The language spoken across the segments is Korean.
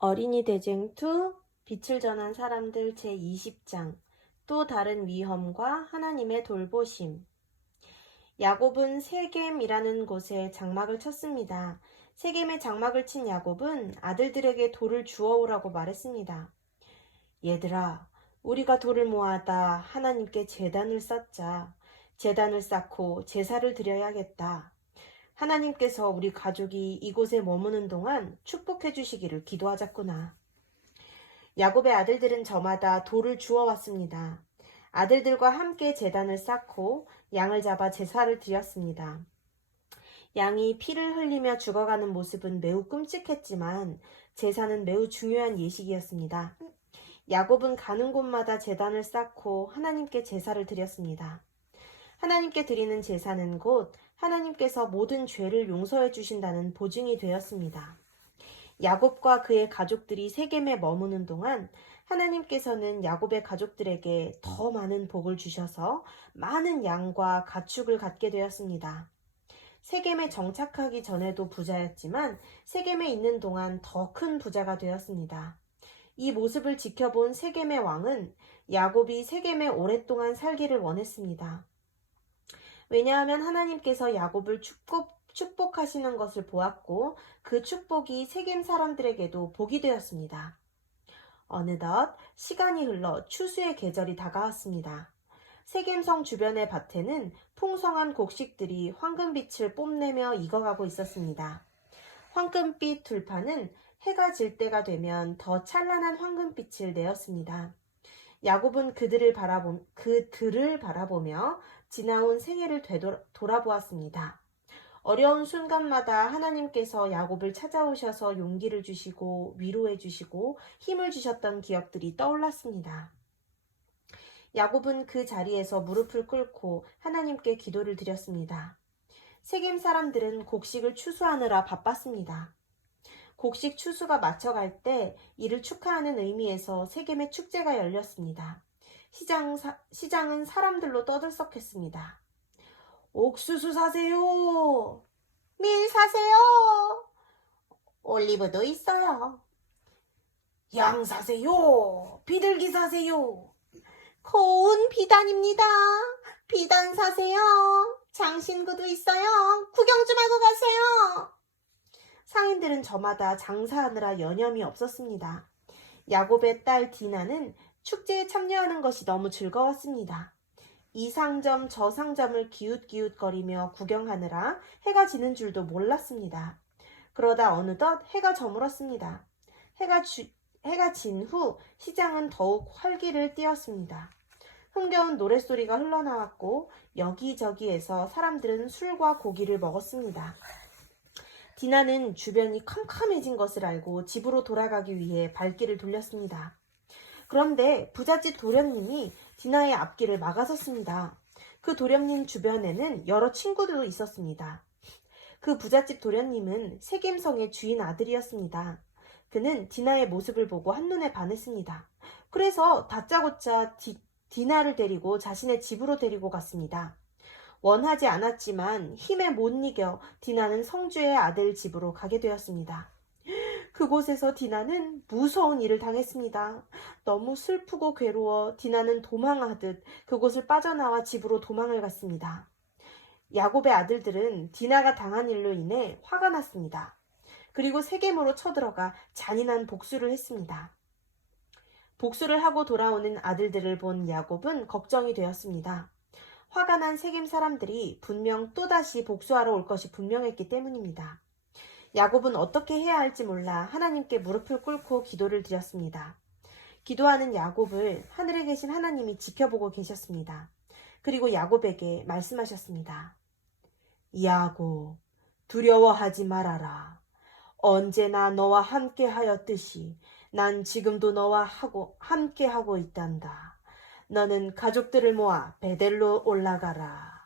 어린이 대쟁 2 빛을 전한 사람들 제20장 또 다른 위험과 하나님의 돌보심. 야곱은 세겜이라는 곳에 장막을 쳤습니다. 세겜에 장막을 친 야곱은 아들들에게 돌을 주워오라고 말했습니다. 얘들아, 우리가 돌을 모아다 하나님께 제단을 쌓자. 제단을 쌓고 제사를 드려야겠다. 하나님께서 우리 가족이 이곳에 머무는 동안 축복해 주시기를 기도하자꾸나. 야곱의 아들들은 저마다 돌을 주워왔습니다. 아들들과 함께 제단을 쌓고 양을 잡아 제사를 드렸습니다. 양이 피를 흘리며 죽어가는 모습은 매우 끔찍했지만 제사는 매우 중요한 예식이었습니다. 야곱은 가는 곳마다 제단을 쌓고 하나님께 제사를 드렸습니다. 하나님께 드리는 제사는 곧 하나님께서 모든 죄를 용서해 주신다는 보증이 되었습니다. 야곱과 그의 가족들이 세겜에 머무는 동안 하나님께서는 야곱의 가족들에게 더 많은 복을 주셔서 많은 양과 가축을 갖게 되었습니다. 세겜에 정착하기 전에도 부자였지만 세겜에 있는 동안 더 큰 부자가 되었습니다. 이 모습을 지켜본 세겜의 왕은 야곱이 세겜에 오랫동안 살기를 원했습니다. 왜냐하면 하나님께서 야곱을 축복하시는 것을 보았고 그 축복이 세겜 사람들에게도 복이 되었습니다. 어느덧 시간이 흘러 추수의 계절이 다가왔습니다. 세겜성 주변의 밭에는 풍성한 곡식들이 황금빛을 뽐내며 익어가고 있었습니다. 황금빛 들판은 해가 질 때가 되면 더 찬란한 황금빛을 내었습니다. 야곱은 그들을 바라보며 지나온 생애를 돌아보았습니다. 어려운 순간마다 하나님께서 야곱을 찾아오셔서 용기를 주시고 위로해 주시고 힘을 주셨던 기억들이 떠올랐습니다. 야곱은 그 자리에서 무릎을 꿇고 하나님께 기도를 드렸습니다. 세겜 사람들은 곡식을 추수하느라 바빴습니다. 곡식 추수가 맞춰갈 때 이를 축하하는 의미에서 세겜의 축제가 열렸습니다. 시장은 사람들로 떠들썩했습니다. 옥수수 사세요. 밀 사세요. 올리브도 있어요. 양 사세요. 비둘기 사세요. 고운 비단입니다. 비단 사세요. 장신구도 있어요. 구경 좀 하고 가세요. 상인들은 저마다 장사하느라 여념이 없었습니다. 야곱의 딸 디나는 축제에 참여하는 것이 너무 즐거웠습니다. 이 상점 저 상점을 기웃기웃거리며 구경하느라 해가 지는 줄도 몰랐습니다. 그러다 어느덧 해가 저물었습니다. 해가 진 후 시장은 더욱 활기를 띠었습니다. 흥겨운 노랫소리가 흘러나왔고 여기저기에서 사람들은 술과 고기를 먹었습니다. 디나는 주변이 캄캄해진 것을 알고 집으로 돌아가기 위해 발길을 돌렸습니다. 그런데 부잣집 도련님이 디나의 앞길을 막아섰습니다. 그 도련님 주변에는 여러 친구들도 있었습니다. 그 부잣집 도련님은 세겜성의 주인 아들이었습니다. 그는 디나의 모습을 보고 한눈에 반했습니다. 그래서 다짜고짜 디나를 데리고 자신의 집으로 데리고 갔습니다. 원하지 않았지만 힘에 못 이겨 디나는 성주의 아들 집으로 가게 되었습니다. 그곳에서 디나는 무서운 일을 당했습니다. 너무 슬프고 괴로워 디나는 도망하듯 그곳을 빠져나와 집으로 도망을 갔습니다. 야곱의 아들들은 디나가 당한 일로 인해 화가 났습니다. 그리고 세겜으로 쳐들어가 잔인한 복수를 했습니다. 복수를 하고 돌아오는 아들들을 본 야곱은 걱정이 되었습니다. 화가 난 세겜 사람들이 분명 또다시 복수하러 올 것이 분명했기 때문입니다. 야곱은 어떻게 해야 할지 몰라 하나님께 무릎을 꿇고 기도를 드렸습니다. 기도하는 야곱을 하늘에 계신 하나님이 지켜보고 계셨습니다. 그리고 야곱에게 말씀하셨습니다. 야곱, 두려워하지 말아라. 언제나 너와 함께 하였듯이 난 지금도 너와 함께 하고 있단다. 너는 가족들을 모아 베델로 올라가라.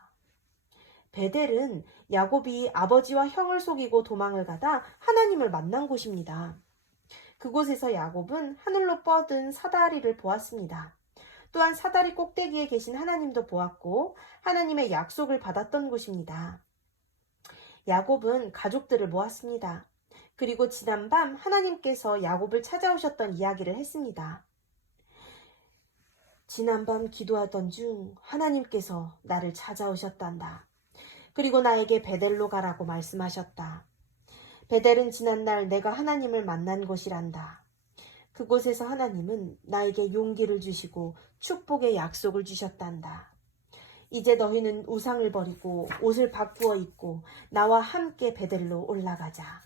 베델은 야곱이 아버지와 형을 속이고 도망을 가다 하나님을 만난 곳입니다. 그곳에서 야곱은 하늘로 뻗은 사다리를 보았습니다. 또한 사다리 꼭대기에 계신 하나님도 보았고 하나님의 약속을 받았던 곳입니다. 야곱은 가족들을 모았습니다. 그리고 지난밤 하나님께서 야곱을 찾아오셨던 이야기를 했습니다. 지난밤 기도하던 중 하나님께서 나를 찾아오셨단다. 그리고 나에게 베델로 가라고 말씀하셨다. 베델은 지난날 내가 하나님을 만난 곳이란다. 그곳에서 하나님은 나에게 용기를 주시고 축복의 약속을 주셨단다. 이제 너희는 우상을 버리고 옷을 바꾸어 입고 나와 함께 베델로 올라가자.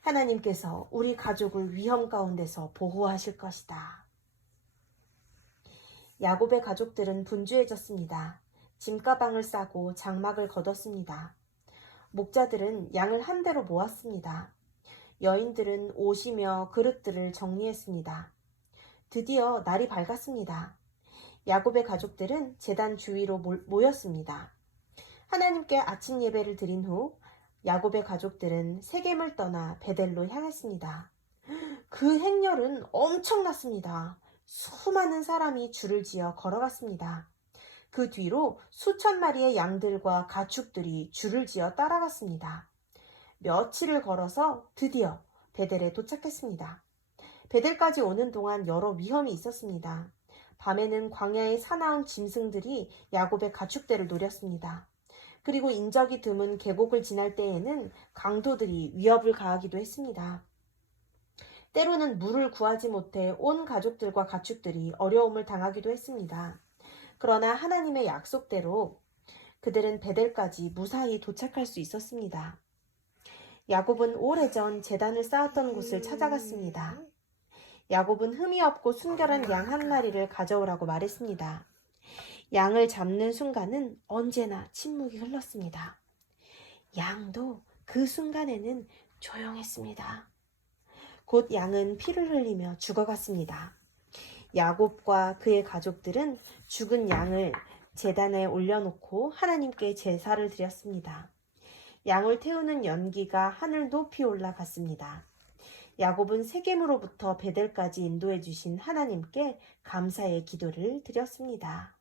하나님께서 우리 가족을 위험 가운데서 보호하실 것이다. 야곱의 가족들은 분주해졌습니다. 짐가방을 싸고 장막을 걷었습니다. 목자들은 양을 한 대로 모았습니다. 여인들은 옷이며 그릇들을 정리했습니다. 드디어 날이 밝았습니다. 야곱의 가족들은 제단 주위로 모였습니다. 하나님께 아침 예배를 드린 후 야곱의 가족들은 세겜을 떠나 베델로 향했습니다. 그 행렬은 엄청났습니다. 수많은 사람이 줄을 지어 걸어갔습니다. 그 뒤로 수천 마리의 양들과 가축들이 줄을 지어 따라갔습니다. 며칠을 걸어서 드디어 베델에 도착했습니다. 베델까지 오는 동안 여러 위험이 있었습니다. 밤에는 광야의 사나운 짐승들이 야곱의 가축대를 노렸습니다. 그리고 인적이 드문 계곡을 지날 때에는 강도들이 위협을 가하기도 했습니다. 때로는 물을 구하지 못해 온 가족들과 가축들이 어려움을 당하기도 했습니다. 그러나 하나님의 약속대로 그들은 베델까지 무사히 도착할 수 있었습니다. 야곱은 오래전 제단을 쌓았던 곳을 찾아갔습니다. 야곱은 흠이 없고 순결한 양 한 마리를 가져오라고 말했습니다. 양을 잡는 순간은 언제나 침묵이 흘렀습니다. 양도 그 순간에는 조용했습니다. 곧 양은 피를 흘리며 죽어갔습니다. 야곱과 그의 가족들은 죽은 양을 제단에 올려놓고 하나님께 제사를 드렸습니다. 양을 태우는 연기가 하늘 높이 올라갔습니다. 야곱은 세겜으로부터 베델까지 인도해 주신 하나님께 감사의 기도를 드렸습니다.